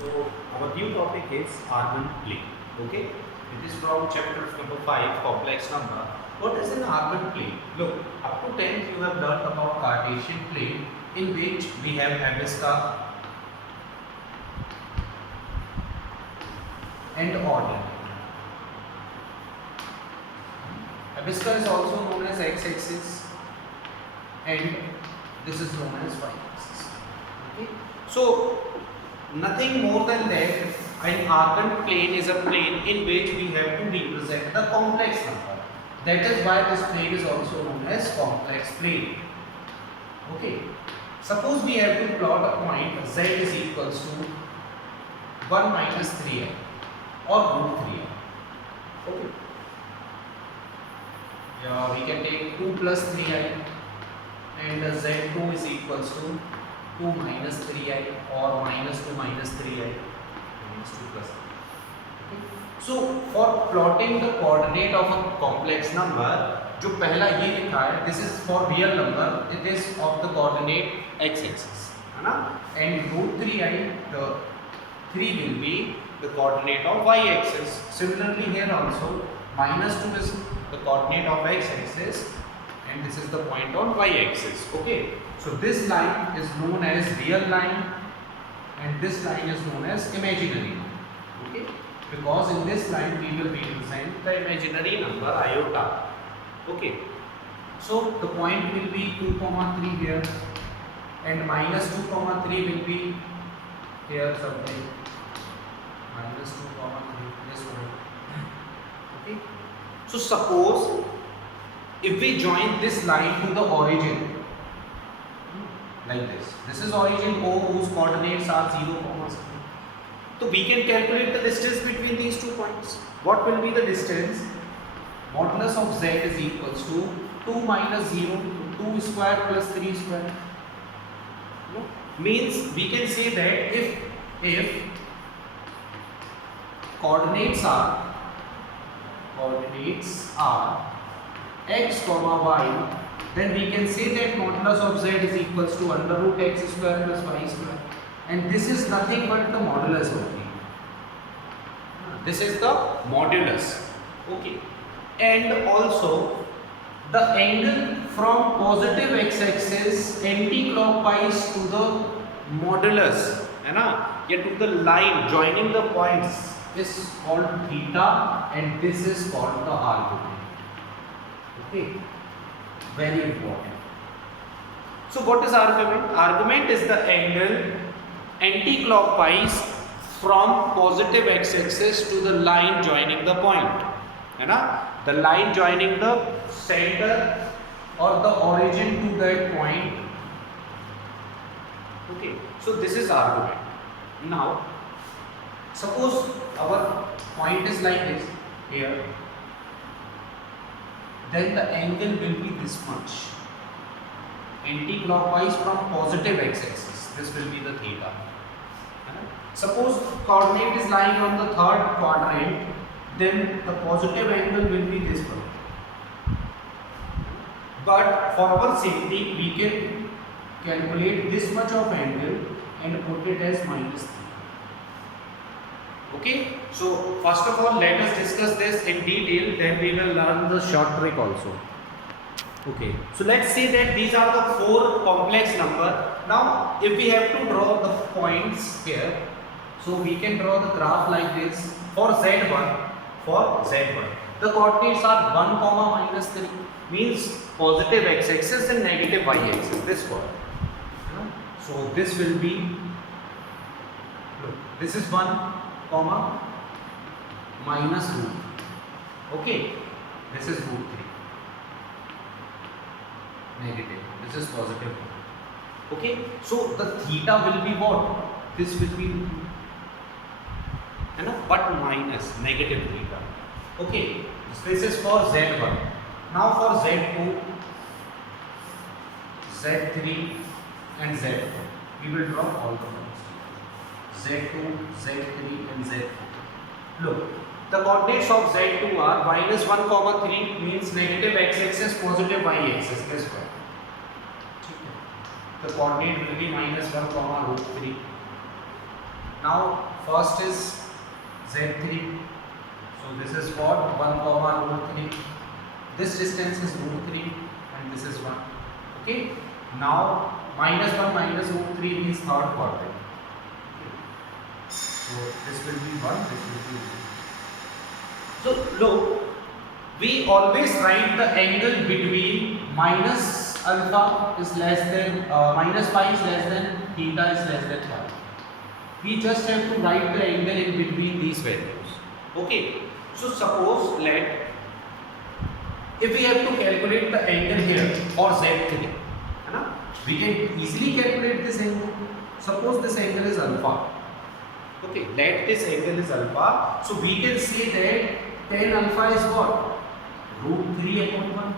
So our new topic is Argand plane. Okay, it is from chapter number 5, complex number. What is an Argand plane? Look, up to 10th you have learned about Cartesian plane, in which we have Absca and ordinate. Absca is also known as x-axis and this is known as y-axis. Okay, so nothing more than that. An Argand plane is a plane in which we have to represent the complex number. That is why this plane is also known as complex plane. Okay. Suppose we have to plot a point z is equals to 1 minus 3i or root 3i. Okay. Yeah, we can take 2 plus 3i and z2 is equals to 2 minus 3i or minus 2 minus 3i minus 2 plus 3. Okay. So for plotting the coordinate of a complex number, जो पहला ये लिखा है, this is for real number, it is of the coordinate x-axis, है ना? And root 3i, the 3 will be the coordinate of y-axis. Similarly here also, minus 2 is the coordinate of x-axis and this is the point on y-axis. Okay, so this line is known as real line and this line is known as imaginary line. Okay, because in this line we will represent the imaginary number iota. Okay, so the point will be 2, 3 here and minus 2, 3 will be here something. Minus 2, 3, this one. Okay, so suppose if we join this line to the origin like this is origin O whose coordinates are 0, 0. So we can calculate the distance between these 2 points. What will be the distance? Modulus of z is equals to 2 minus 0, 2 square plus 3 square. No? Means we can say that if coordinates are x comma y, then we can say that modulus of z is equals to under root x square plus y square, and this is nothing but the modulus only. This is the modulus. Okay, and also the angle from positive x-axis anti-clockwise to the modulus, है ना, या to the line joining the points is called theta, and this is called the argument. Okay, very important. So what is argument? Argument is the angle anti-clockwise from positive x-axis to the line joining the point, है ना, the line joining the center or the origin to that point. Okay, so this is argument. Now suppose our point is like this here, then the angle will be this much anti-clockwise from positive x-axis. This will be the theta. Suppose coordinate is lying on the third quadrant, then the positive angle will be this one. But for our safety, we can calculate this much of angle and put it as minus 3. Okay, so first of all let us discuss this in detail, then we will learn the short trick also. Okay, so let's say that these are the 4 complex number. Now if we have to draw the points here, so we can draw the graph like this for z1. For z1 the coordinates are 1 comma minus 3, means positive x-axis and negative y-axis, this one. So this will be, look, this is 1 comma minus root. Okay, this is root 3 negative, this is positive. Okay, so the theta will be what? This will be root 2, but minus negative theta. Okay, so this is for z1. Now for z2, z3 and z4 we will draw all the points. z2, z3 and z4. Look, the coordinates of z2 are minus 1 comma 3, means negative x-axis, positive y-axis, this one. The coordinate will be minus 1 comma root 3. Now first is z3. So this is what 1 comma root 3. This distance is root 3 and this is 1. Okay. Now minus 1 minus root 3 means third quadrant. Okay. So this will be 1. This will be 1. So look, we always write the angle between minus alpha is less than minus pi is less than theta is less than pi. We just have to write the angle in between these values. Okay. So suppose if we have to calculate the angle here for z3, we can easily calculate this angle. Suppose this angle is alpha. Okay, let this angle is alpha. So we can say that tan alpha is what? Root 3 upon 1.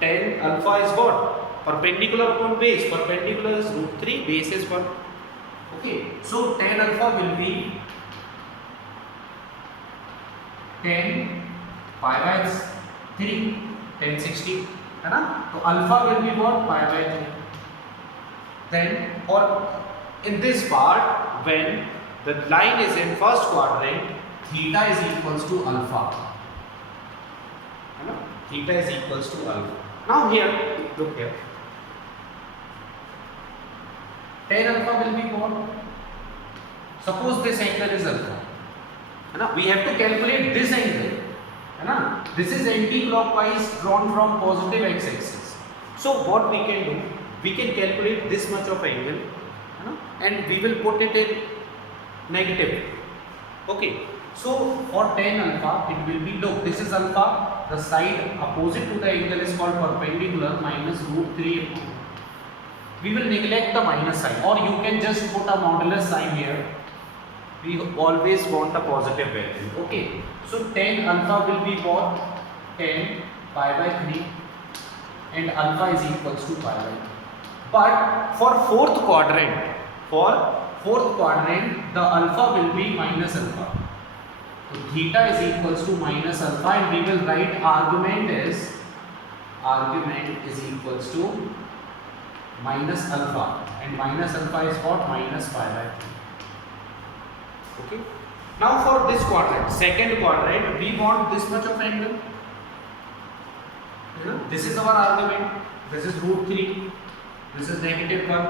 Tan alpha is what? Perpendicular upon base. Perpendicular is root 3, base is 1. Okay, so tan alpha will be tan pi by 3, tan 60. So alpha will be what? Pi by 3. Then, or in this part, when the line is in first quadrant, theta is equals to alpha. Theta is equals to alpha. Now here, look here. Tan alpha will be what? Suppose this angle is alpha. We have to calculate this angle. This is anti-clockwise drawn from positive x-axis. So what we can do? We can calculate this much of angle, and we will put it in negative. Okay. So for tan alpha, it will be, look, this is alpha. The side opposite to the angle is called perpendicular, minus root 3. We will neglect the minus sign, or you can just put a modulus sign here. We always want a positive value. Okay. So tan alpha will be what? Tan pi by 3, and alpha is equals to pi by 3. But for fourth quadrant, the alpha will be minus alpha. So theta is equals to minus alpha, and we will write argument is equals to minus alpha, and minus alpha is what? Minus pi by 3. Okay. Now for this quadrant, second quadrant, we want this much of angle. This is our argument. This is root 3. This is negative 1.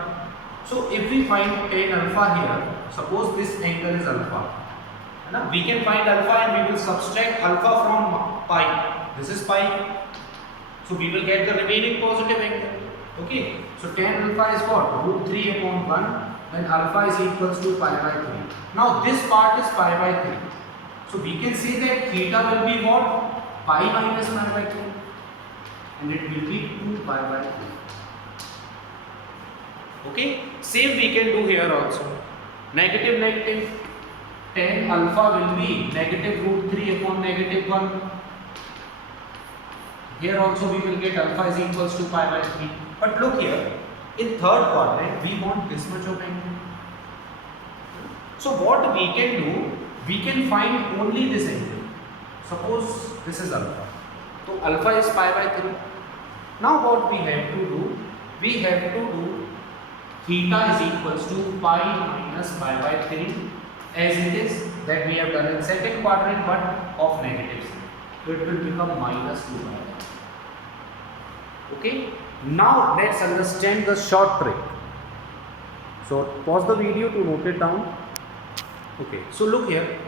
So if we find tan alpha here, suppose this angle is alpha. We can find alpha and we will subtract alpha from pi. This is pi. So we will get the remaining positive angle. Okay. So tan alpha is what? Root 3 upon 1. Then alpha is equals to pi by 3. Now this part is pi by 3. So we can say that theta will be what? Pi minus pi by 3. And it will be 2 pi by 3. Okay. Same we can do here also. Negative, negative. Tan alpha will be negative root 3 upon negative 1. Here also we will get alpha is equals to pi by 3. But look here. In third quadrant, we want this much of angle. So what we can do, we can find only this angle. Suppose this is alpha. So alpha is pi by 3. Now what we have to do, we have to do theta is equals to pi minus pi by 3 as it is that we have done in second quadrant, but of negative sign. So it will become minus 2 pi. Okay. Now let's understand the short trick. So pause the video to note it down. Okay. So look here.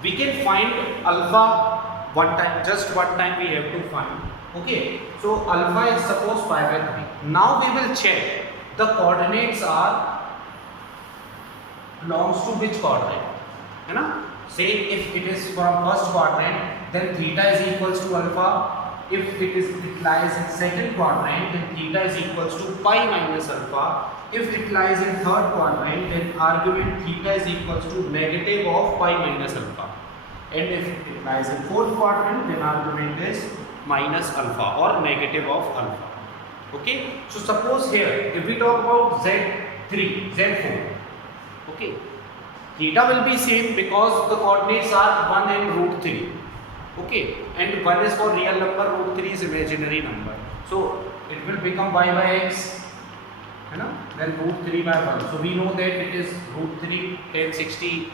We can find alpha one time, just one time we have to find. Okay. So alpha is suppose pi by 3. Now we will check the coordinates are belongs to which quadrant. Say if it is from first quadrant, then theta is equals to alpha. If it lies in second quadrant, then theta is equals to pi minus alpha. If it lies in third quadrant, then argument theta is equals to negative of pi minus alpha. And if it lies in fourth quadrant, then argument is minus alpha or negative of alpha. Okay. So suppose here, if we talk about Z3, Z4, okay, theta will be same because the coordinates are 1 and root 3. Okay, and 1 is for real number, root 3 is imaginary number. So it will become y by x, है ना, then root 3 by 1. So we know that it is root 3, 1060.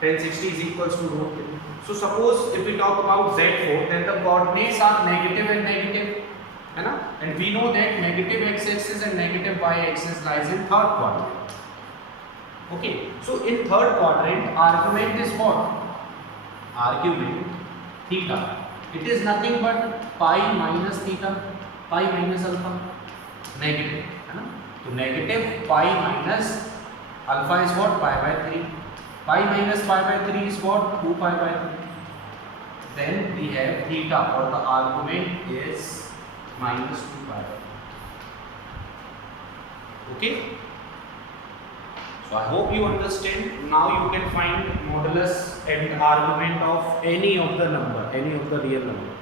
1060 is equals to root 3. So suppose if we talk about z4, then the coordinates are negative and negative, है ना, and we know that negative x-axis and negative y-axis lies in third quadrant. Okay, so in third quadrant, argument is what? Argument theta. It is nothing but pi minus theta, pi minus alpha, negative, है ना. तो negative pi minus alpha is what? Pi by 3. Pi minus pi by 3 is what? 2 pi by 3. Then we have theta, or the argument is minus 2 pi by 3. Okay. So I hope you understand. Now you can find modulus and argument of any of the number, any of the real number.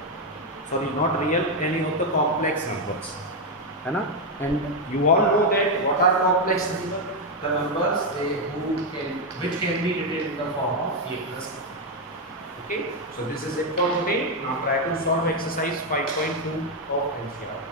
Sorry, not real, any of the complex numbers. है ना? And you all know that what are complex numbers? The numbers which can be written in the form of a plus b. Okay. So this is it for today. Now try to solve exercise 5.2 of NCERT.